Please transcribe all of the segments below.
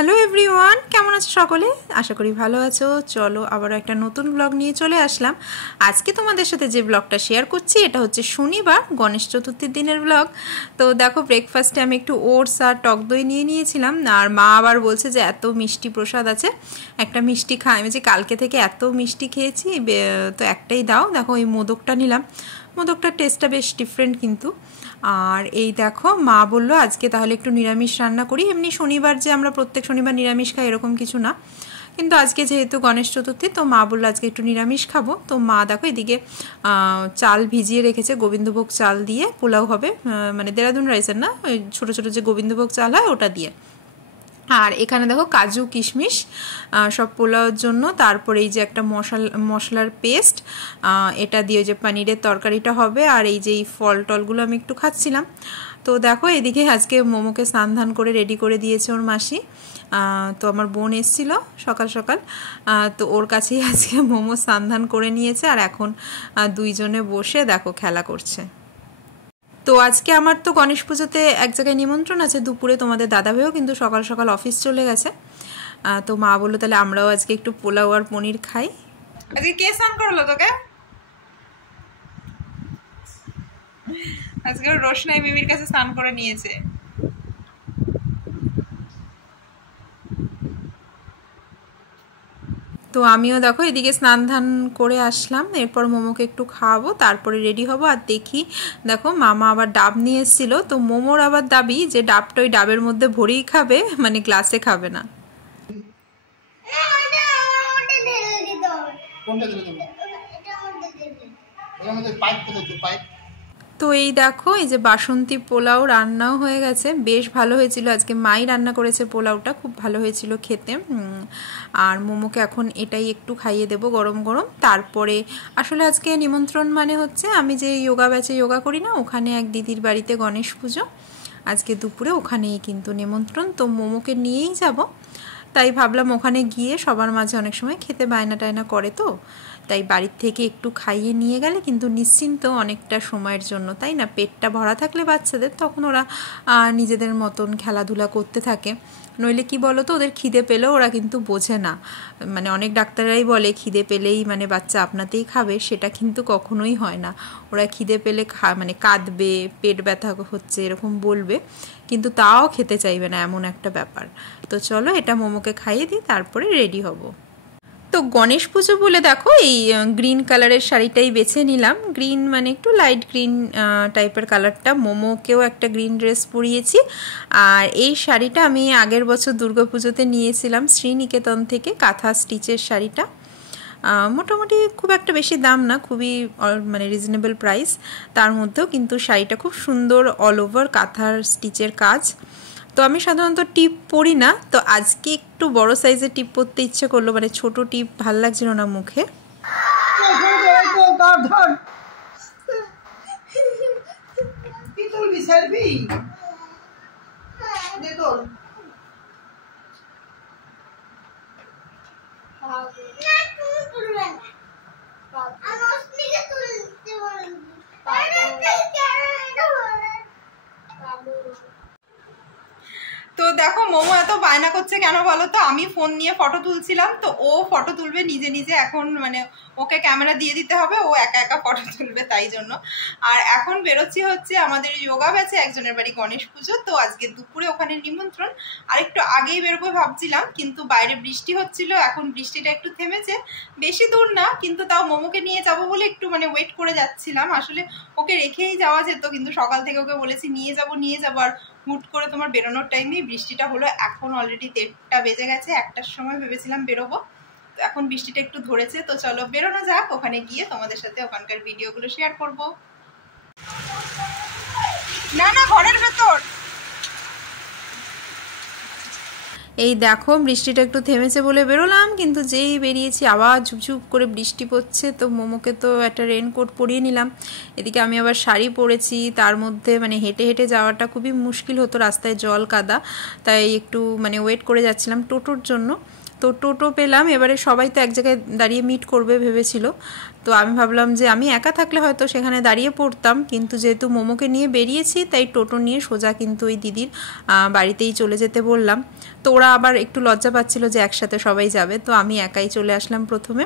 Hello everyone, কেমন আছো সকলে? আশা করি ভালো আছো। চলো আবারও একটা নতুন ব্লগ নিয়ে চলে আসলাম। আজকে তোমাদের সাথে যে ব্লগটা শেয়ার করছি এটা হচ্ছে শনিবার, গণেশ চতুর্থীর দিনের ব্লগ। তো দেখো, ব্রেকফাস্টে আমি একটু ওটস আর টক দই নিয়ে নিয়েছিলাম, আর মা আবার বলছে যে এত মিষ্টি প্রসাদ আছে, একটা মিষ্টি খাই। আমি যে কালকে থেকে এত মিষ্টি খেয়েছি, তো একটাই দাও। দেখো এই মোদকটা নিলাম, মোদকটার টেস্টটা বেশ ডিফারেন্ট কিন্তু। আর এই দেখো, মা বললো আজকে তাহলে একটু নিরামিষ রান্না করি। এমনি শনিবার যে আমরা প্রত্যেক শনিবার নিরামিষ খাই এরকম কিছু না, কিন্তু আজকে যেহেতু গণেশ চতুর্থী, তো মা বললো আজকে একটু নিরামিষ খাবো। তো মা দেখো এদিকে চাল ভিজিয়ে রেখেছে, গোবিন্দভোগ চাল দিয়ে পোলাও হবে, মানে দেরাদুন রাইসের না, ওই ছোটো ছোটো যে গোবিন্দভোগ চাল হয় ওটা দিয়ে। আর এখানে দেখো কাজু কিশমিশ সব পোলাওর জন্য। তারপরে এই যে একটা মশলার পেস্ট, এটা দিয়ে যে পনিরের তরকারিটা হবে। আর এই যে এই ফল টলগুলো আমি একটু খাচ্ছিলাম। তো দেখো এদিকে আজকে মোমোকে স্নান ধান করে রেডি করে দিয়েছে ওর মাসি। তো আমার বোন এসেছিলো সকাল সকাল, তো ওর কাছেই আজকে মোমো স্নান ধান করে নিয়েছে। আর এখন দুইজনে বসে দেখো খেলা করছে। তো আজকে আমার তো গণেশ পুজোতে এক জায়গায় নিমন্ত্রণ আছে দুপুরে, তোমাদের দাদাভাইও কিন্তু সকাল সকাল অফিস চলে গেছে। তো মা বললো তাহলে আমরাও আজকে একটু পোলাও আর পনির খাই। আজকে কে স্নান করলো তোকে? আজকে রোশনাই মিমির কাছে স্নান করে নিয়েছে। তো আমিও দেখো এদিকে স্নান ধান করে আসলাম, এরপর মোমোকে একটু খাওয়াবো, তারপরে রেডি হব। আর দেখি দেখো মামা আবার ডাব নিয়ে এসেছিলো। তো মোমোর আবার দাবি যে ডাবটা ওই ডাবের মধ্যে ভরেই খাবে, মানে গ্লাসে খাবে না। তো এই দেখো এই যে বাসন্তী পোলাও রান্নাও হয়ে গেছে, বেশ ভালো হয়েছিল। আজকে মাই রান্না করেছে পোলাওটা, খুব ভালো হয়েছিল খেতে। আর মোমোকে এখন এটাই একটু খাইয়ে দেব গরম গরম। তারপরে আসলে আজকে নিমন্ত্রণ মানে হচ্ছে আমি যে যোগা ব্যাচে যোগা করি না, ওখানে এক দিদির বাড়িতে গণেশ পুজো আজকে দুপুরে, ওখানেই কিন্তু নিমন্ত্রণ। তো মোমোকে নিয়েই যাব, তাই ভাবলাম ওখানে গিয়ে সবার মাঝে অনেক সময় খেতে বায়না টায়না করে, তো তাই বাড়ির থেকে একটু খাইয়ে নিয়ে গেলে কিন্তু নিশ্চিন্ত অনেকটা সময়ের জন্য, তাই না? পেটটা ভরা থাকলে বাচ্চাদের তখন ওরা নিজেদের মতন খেলাধুলা করতে থাকে। নইলে কি বলো তো, ওদের খিদে পেলেও ওরা কিন্তু বোঝে না। মানে অনেক ডাক্তাররাই বলে খিদে পেলেই মানে বাচ্চা আপনাতেই খাবে, সেটা কিন্তু কখনোই হয় না। ওরা খিদে পেলে মানে কাঁদবে, পেট ব্যথা হচ্ছে এরকম বলবে, কিন্তু তাও খেতে চাইবে না, এমন একটা ব্যাপার। তো চলো এটা মোমোকে খাইয়ে দিই, তারপরে রেডি হব। তো গণেশ পুজো বলে দেখো এই গ্রিন কালারের শাড়িটাই বেছে নিলাম। গ্রিন মানে একটু লাইট গ্রিন টাইপের কালারটা। মোমোকেও একটা গ্রিন ড্রেস পরিয়েছি। আর এই শাড়িটা আমি আগের বছর দুর্গাপুজোতে নিয়েছিলাম শ্রীনিকেতন থেকে, কাঁথা স্টিচের শাড়িটা। মোটামুটি খুব একটা বেশি দাম না, খুবই মানে রিজনেবল প্রাইস। তার মধ্যেও কিন্তু শাড়িটা খুব সুন্দর, অল ওভার কাঁথার স্টিচের কাজ। তো আমি সাধারণত টিপ পরি না, তো আজকে একটু বড় সাইজের টিপ পরতে ইচ্ছে করলো, মানে ছোট টিপ ভাল লাগছিল না মুখে। তো দেখো মোমো এত বায়না করছে কেন বলো তো? আমি ফোন নিয়ে ফটো তুলছিলাম, তো ও ফটো তুলবে নিজে নিজে, এখন মানে ওকে ক্যামেরা দিয়ে দিতে হবে, ও একা একা ফটো তুলবে, তাই জন্য। আর এখন বেরোচ্ছি হচ্ছে আমাদের যোগা ব্যাচে একজনের বাড়ি গণেশ পুজো, তো আজকে দুপুরে ওখানে নিমন্ত্রণ। আর একটু আগেই বেরোবো ভাবছিলাম, কিন্তু বাইরে বৃষ্টি হচ্ছিল, এখন বৃষ্টিটা একটু থেমেছে, বেশি দূর না, কিন্তু তাও মোমোকে নিয়ে যাবো বলে একটু মানে ওয়েট করে যাচ্ছিলাম। আসলে ওকে রেখেই যাওয়া যেত, কিন্তু সকাল থেকে ওকে বলেছি নিয়ে যাবো। আর হুট করে তোমার বেরোনোর টাইমেই বৃষ্টিটা হলো। এখন অলরেডি 1:30 বেজে গেছে, 1টার সময় ভেবেছিলাম বেরোবো, তো এখন বৃষ্টিটা একটু ধরেছে। তো চলো বেরোনো যাক, ওখানে গিয়ে তোমাদের সাথে ওখানকার ভিডিওগুলো শেয়ার করব। না না, ঘরের ভেতর। এই দেখো বৃষ্টিটা একটু থেমেছে বলে বেরোলাম, কিন্তু যেই বেরিয়েছি আবার ঝুপঝুপ করে বৃষ্টি পড়ছে। তো মোমোকে তো একটা রেনকোট পরিয়ে নিলাম, এদিকে আমি আবার শাড়ি পরেছি, তার মধ্যে মানে হেঁটে হেঁটে যাওয়াটা খুবই মুশকিল হতো, রাস্তায় জল কাদা, তাই একটু মানে ওয়েট করে যাচ্ছিলাম টোটোর জন্য। তো টোটো পেলাম, এবারে সবাই তো এক জায়গায় দাঁড়িয়ে মিট করবে ভেবেছিল। তো তো আমি ভাবলাম যে আমি একা থাকলে হয়তো সেখানে দাঁড়িয়ে পড়তাম, কিন্তু যেহেতু মোমোকে নিয়ে বেরিয়েছি তাই টোটো নিয়ে সোজা কিন্তু ওই দিদির বাড়িতেই চলে যেতে বললাম। তো ওরা আবার একটু লজ্জা পাচ্ছিল যে একসাথে সবাই যাবে, তো আমি একাই চলে আসলাম প্রথমে।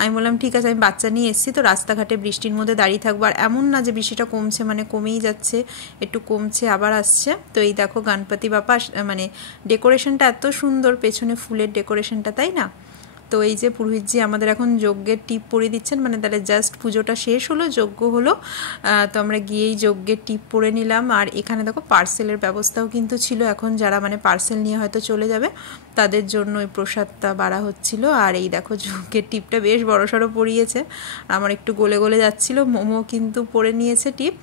আমি বললাম ঠিক আছে, আমি বাচ্চা নিয়ে এসেছি তো রাস্তাঘাটে বৃষ্টির মধ্যে দাঁড়িয়ে থাকবো, আর এমন না যে বৃষ্টিটা কমছে, মানে কমেই যাচ্ছে, একটু কমছে আবার আসছে। তো এই দেখো গণপতি বাপ্পা, মানে ডেকোরেশনটা এত সুন্দর, পেছনে ফুলের ডেকোরেশনটা, তাই না? তো এই যে পুরোহিতজি আমাদের এখন যজ্ঞের টিপ পরিয়ে দিচ্ছেন, মানে তাহলে জাস্ট পুজোটা শেষ হলো, যজ্ঞ হলো, তো আমরা গিয়েই যজ্ঞের টিপ পরে নিলাম। আর এখানে দেখো পার্সেলের ব্যবস্থাও কিন্তু ছিল, এখন যারা মানে পার্সেল নিয়ে হয়তো চলে যাবে তাদের জন্য ওই প্রসাদটা বাড়া হচ্ছিল। আর এই দেখো যজ্ঞের টিপটা বেশ বড়সড় পরিয়েছে, আমার একটু গলে গলে যাচ্ছিল। মোমো কিন্তু পরে নিয়েছে টিপ,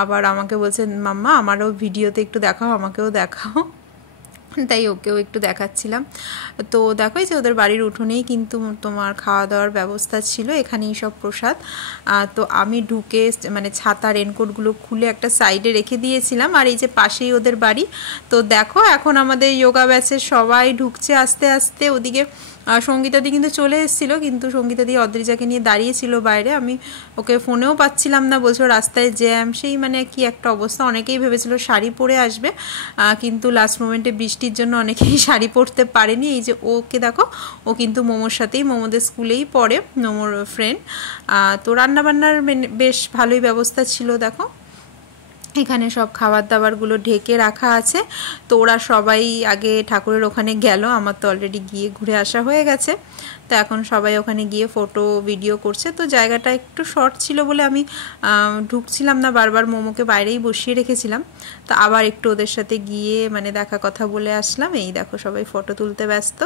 আবার আমাকে বলছে মাম্মা আমারও ভিডিওতে একটু দেখাও, আমাকেও দেখাও, তাই ওকেও একটু দেখাচ্ছিলাম। তো দেখো যে ওদের বাড়ির উঠোনেই কিন্তু তোমার খাওয়া দাওয়ার ব্যবস্থা ছিল, এখানেই সব প্রসাদ। তো আমি ঢুকে মানে ছাতা রেনকোটগুলো খুলে একটা সাইডে রেখে দিয়েছিলাম, আর এই যে পাশেই ওদের বাড়ি। তো দেখো এখন আমাদের যোগা ব্যাচের সবাই ঢুকছে আস্তে আস্তে। ওদিকে সঙ্গীতাদি কিন্তু চলে এসেছিলো, কিন্তু সঙ্গীতাদি অদ্রিজাকে নিয়ে দাঁড়িয়েছিল বাইরে, আমি ওকে ফোনেও পাচ্ছিলাম না, বলছো রাস্তায় জ্যাম, সেই মানে কি একটা অবস্থা। অনেকেই ভেবেছিল শাড়ি পরে আসবে, কিন্তু লাস্ট মোমেন্টে বৃষ্টির জন্য অনেকেই শাড়ি পরতে পারেনি। এই যে ওকে দেখো, ও কিন্তু মোমোর সাথেই, মোমোদের স্কুলেই পড়ে, মোমোর ফ্রেন্ড। তো রান্নাবান্নার বেশ ভালোই ব্যবস্থা ছিল। দেখো এখানে সব খাবার দাবারগুলো ঢেকে রাখা আছে। তো ওরা সবাই আগে ঠাকুরের ওখানে গেল, আমার তো অলরেডি গিয়ে ঘুরে আসা হয়ে গেছে। তো এখন সবাই ওখানে গিয়ে ফটো ভিডিও করছে। তো জায়গাটা একটু শর্ট ছিল বলে আমি ঢুকছিলাম না, বারবার মোমোকে বাইরেই বসিয়ে রেখেছিলাম। তো আবার একটু ওদের সাথে গিয়ে মানে দেখা কথা বলে আসলাম। এই দেখো সবাই ফটো তুলতে ব্যস্ত।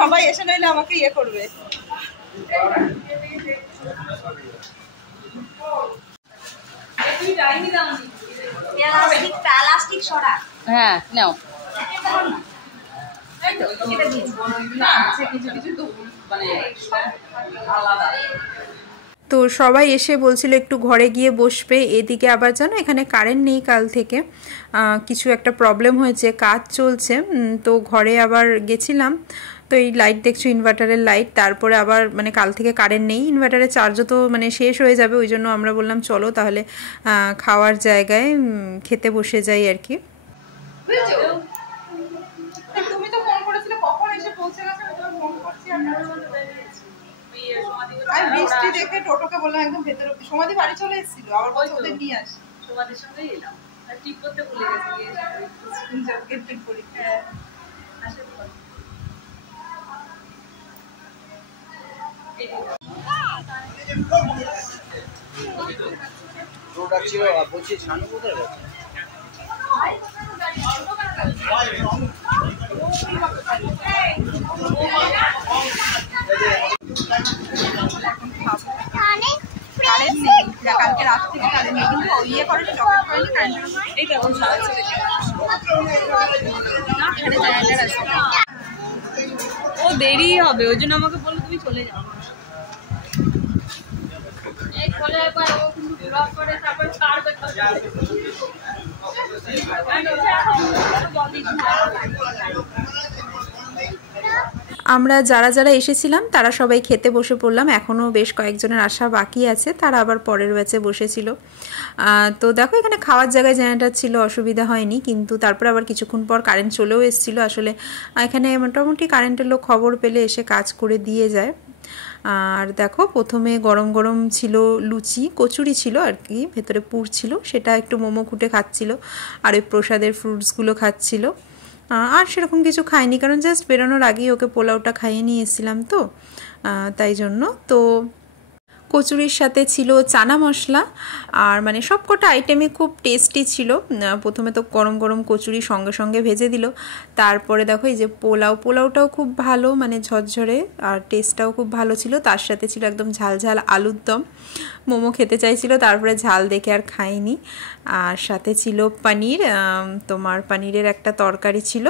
সবাই এসে নইলে আমাকে ইয়ে করবে। হ্যাঁ নাও। তো সবাই এসে বলছিল একটু ঘরে গিয়ে বসবে। এদিকে আবার জানো এখানে কারেন্ট নেই কাল থেকে, কিছু একটা প্রবলেম হয়েছে, কাজ চলছে। তো ঘরে আবার গেছিলাম, তো এই লাইট দেখছো ইনভার্টারের লাইট, তারপরে আবার মানে কাল থেকে কারেন্ট নেই, ইনভার্টারের চার্জও তো মানে শেষ হয়ে যাবে, ওই জন্য আমরা বললাম চলো তাহলে খাওয়ার জায়গায় খেতে বসে যাই আর কি। তুমি তো ফোন করেছিলে, কখন এসে পৌঁছে গেছে? ফোন করছি আমি বৃষ্টি দেখে টোটোকে বললাম একদম ভেতরে। সমাধি বাড়ি চলে এসেছিল, আবার বলছে ওদের নিয়ে আসি। সমাধির সঙ্গেই এলাম, আর টিপ করতে ভুলে গেছি। টিপ করি ছিল বলছি সামনে কোথায় গেছে? কালকে রাত থেকে কারেন্ট নেই, কিন্তু ইয়ে করে চকলেট করেনি কারেন্ট। এইটা এখন সারা ছেলে ও দেরি হবে, ওই জন্য আমাকে বললো তুমি চলে যাও। এই খোলে একবার, ও কিন্তু ব্লক করে তারপর কার বেকার আমরা যারা যারা এসেছিলাম তারা সবাই খেতে বসে পড়লাম। এখনও বেশ কয়েকজনের আসা বাকি আছে, তারা আবার পরের ব্যাচে বসেছিল। তো দেখো এখানে খাওয়ার জায়গায় জেনারেটর ছিল, অসুবিধা হয়নি, কিন্তু তারপর আবার কিছুক্ষণ পর কারেন্ট চলেও এসেছিলো। আসলে এখানে মোটামুটি কারেন্টের লোক খবর পেলে এসে কাজ করে দিয়ে যায়। আর দেখো প্রথমে গরম গরম ছিল লুচি, কচুরি ছিল আর কি, ভেতরে পুর ছিল, সেটা একটু মোমো কুটে খাচ্ছিল, আর ওই প্রসাদের ফ্রুটসগুলো খাচ্ছিল। আর সেরকম কিছু খাইনি, কারণ জাস্ট বেরোনোর আগেই ওকে পোলাওটা খাইয়ে নিয়ে এসেছিলাম, তো তাই জন্য। তো কচুরির সাথে ছিল চানা মশলা, আর মানে সব কটা আইটেমই খুব টেস্টি ছিল। প্রথমে তো গরম গরম কচুরি সঙ্গে সঙ্গে ভেজে দিল, তারপরে দেখো এই যে পোলাওটাও খুব ভালো, মানে ঝরঝরে, আর টেস্টটাও খুব ভালো ছিল। তার সাথে ছিল একদম ঝাল ঝাল আলুর দম। মোমো খেতে চাইছিল, তারপরে ঝাল দেখে আর খাইনি। আর সাথে ছিল পনির, তোমার পনিরের একটা তরকারি ছিল,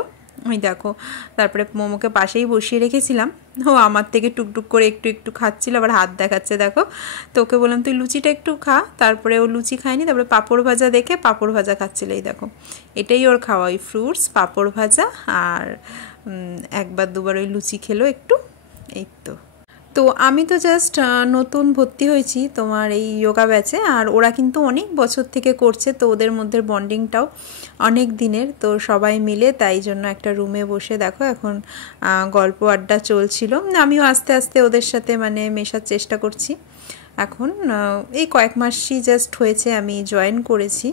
ওই দেখো। তারপরে মোমোকে পাশেই বসিয়ে রেখেছিলাম, ও আমার থেকে টুকটুক করে একটু একটু খাচ্ছিল, আবার হাত দেখাচ্ছে দেখো। তো ওকে বললাম তুই লুচিটা একটু খা, তারপরে ও লুচি খায়নি, তারপরে পাঁপড় ভাজা দেখে পাঁপড় ভাজা খাচ্ছিল। এই দেখো এটাই ওর খাওয়া, ওই ফ্রুটস, পাঁপড় ভাজা, আর একবার দুবার ওই লুচি খেলো একটু, এই তো। তো আমি তো জাস্ট নতুন ভর্তি হয়েছি তোমার এই যোগা ব্যাচে, আর ওরা কিন্তু অনেক বছর থেকে করছে, তো ওদের মধ্যে বন্ডিংটাও অনেক দিনের। তো সবাই মিলে তাই জন্য একটা রুমে বসে দেখো এখন গল্প আড্ডা চলছিল। আমিও আস্তে আস্তে ওদের সাথে মানে মেশার চেষ্টা করছি। এখন এই কয়েক মাসই জাস্ট হয়েছে আমি জয়েন করেছি।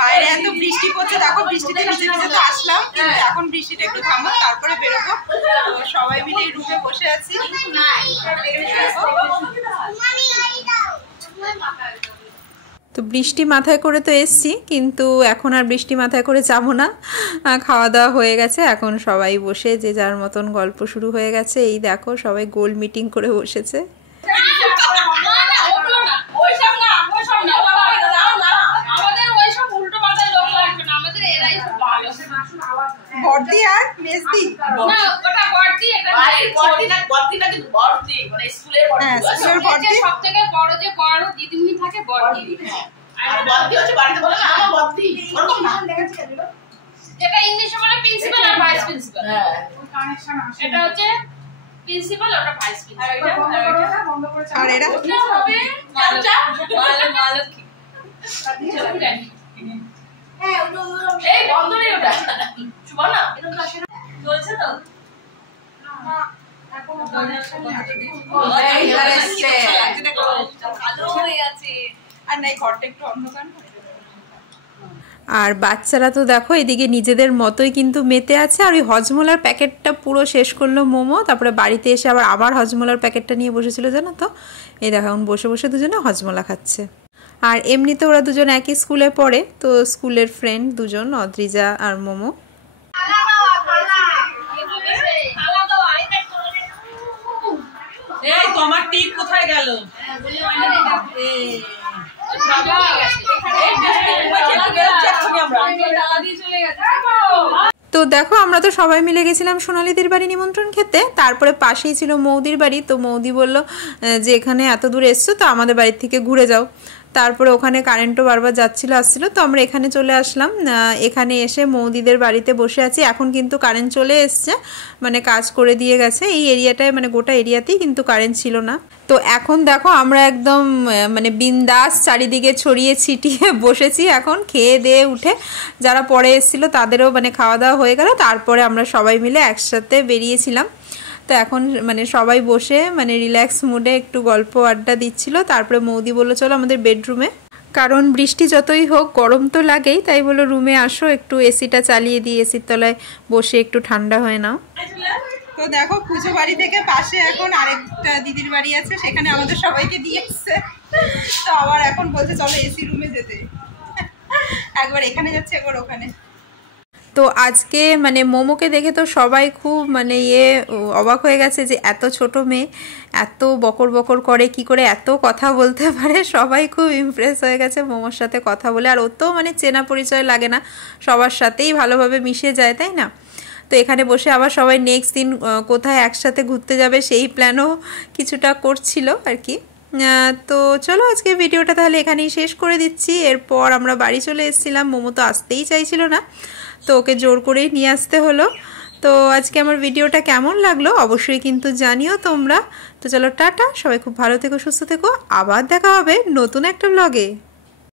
বাইরে এত বৃষ্টি পড়ছে দেখো, বৃষ্টিতে ভিজে ভিজে তো আসলাম, কিন্তু এখন বৃষ্টিটা একটু থামুক তারপরে বেরোবো। তো সবাই মিলে এই রুমে বসে আছি। তো বৃষ্টি মাথায় করে তো এসছি, কিন্তু এখন আর বৃষ্টি মাথায় করে যাবো না। খাওয়া দাওয়া হয়ে গেছে, এখন সবাই বসে যে যার মতন গল্প শুরু হয়ে গেছে। এই দেখো সবাই গোল মিটিং করে বসেছে। বর্দি আর মেজদি, সবথেকে বড় যে বড় দিদিমণি থাকে বর্দি, এটা ইংলিশে বলে প্রিন্সিপাল আর ভাইস প্রিন্সিপাল। এটা হচ্ছে প্রিন্সিপাল, ওটা ভাইস প্রিন্সিপাল, আর এরা হবে মালতী। এই বন্ধ নেই ওটা, সুবর্ণা চলছে তো আর বাচ্চারা তো দেখো এদিকে নিজেদের মতোই কিন্তু মেতে আছে। আর ওই হজমোলার প্যাকেটটা পুরো শেষ করলো মোমো, তারপরে বাড়িতে এসে আবার হজমোলার প্যাকেটটা নিয়ে বসেছিল জানো তো। এই দেখো এখন বসে বসে দুজনে হজমোলা খাচ্ছে। আর এমনিতে ওরা দুজন একই স্কুলে পড়ে, তো স্কুলের ফ্রেন্ড দুজন, অদ্রিজা আর মোমো। এই তোমার টিপ কোথায় গেল? তো দেখো আমরা তো সবাই মিলে গেছিলাম সোনালিদের বাড়ি নিমন্ত্রণ খেতে, তারপরে পাশেই ছিল মৌদির বাড়ি। তো মৌদি বলল যে এখানে এত দূরে এসছো তো আমাদের বাড়ির থেকে ঘুরে যাও। তারপরে ওখানে কারেন্টও বারবার যাচ্ছিল আসছিল, তো আমরা এখানে চলে আসলাম। এখানে এসে মৌদিদের বাড়িতে বসে আছি। এখন কিন্তু কারেন্ট চলে এসছে, মানে কাজ করে দিয়ে গেছে এই এরিয়াটায়, মানে গোটা এরিয়াতেই কিন্তু কারেন্ট ছিল না। তো এখন দেখো আমরা একদম মানে বিন্দাস চারিদিকে ছড়িয়ে ছিটিয়ে বসেছি। এখন খেয়ে দিয়ে উঠে যারা পরে এসেছিলো তাদেরও মানে খাওয়া দাওয়া হয়ে গেল, তারপরে আমরা সবাই মিলে একসাথে বেরিয়েছিলাম। তো এখন মানে সবাই বসে মানে রিল্যাক্স মুডে একটু গল্প আড্ডা দিচ্ছিল। তারপরে মৌদি বললো চলো আমাদের বেডরুমে, কারণ বৃষ্টি যতই হোক গরম তো লাগেই, তাই বললো রুমে আসো একটু এসিটা চালিয়ে দিই, এসির তলায় বসে একটু ঠান্ডা হয় নাও। তো দেখো পুজো বাড়ি থেকে পাশে এখন আরেকটা দিদির বাড়ি আছে, সেখানে আমাদের সবাইকে দিয়ে এসছে। তো আবার এখন বলছে চলো এসি রুমে যেতে, একবার এখানে যাচ্ছে একবার ওখানে। তো আজকে মানে মোমোকে দেখে তো সবাই খুব মানে অবাক হয়ে গেছে যে এত ছোট মেয়ে এত বকর বকর করে, কি করে এত কথা বলতে পারে। সবাই খুব ইমপ্রেস হয়ে গেছে মোমোর সাথে কথা বলে। আর ও তো মানে চেনা পরিচয় লাগে না, সবার সাথেই ভালোভাবে মিশে যায়, তাই না? তো এখানে বসে আবার সবাই নেক্সট দিন কোথায় একসাথে ঘুরতে যাবে সেই প্ল্যানও কিছুটা করছিল আর কি। তো চলো আজকে ভিডিওটা তাহলে এখানেই শেষ করে দিচ্ছি। এরপর আমরা বাড়ি চলে এসেছিলাম, মোমো তো আসতেই চাইছিল না, তো ওকে জোর করেই নিয়ে আসতে হলো। তো আজকে আমার ভিডিওটা কেমন লাগলো অবশ্যই কিন্তু জানিও তোমরা। তো চলো টাটা, সবাই খুব ভালো থেকো, সুস্থ থেকো, আবার দেখা হবে নতুন একটা ব্লগে।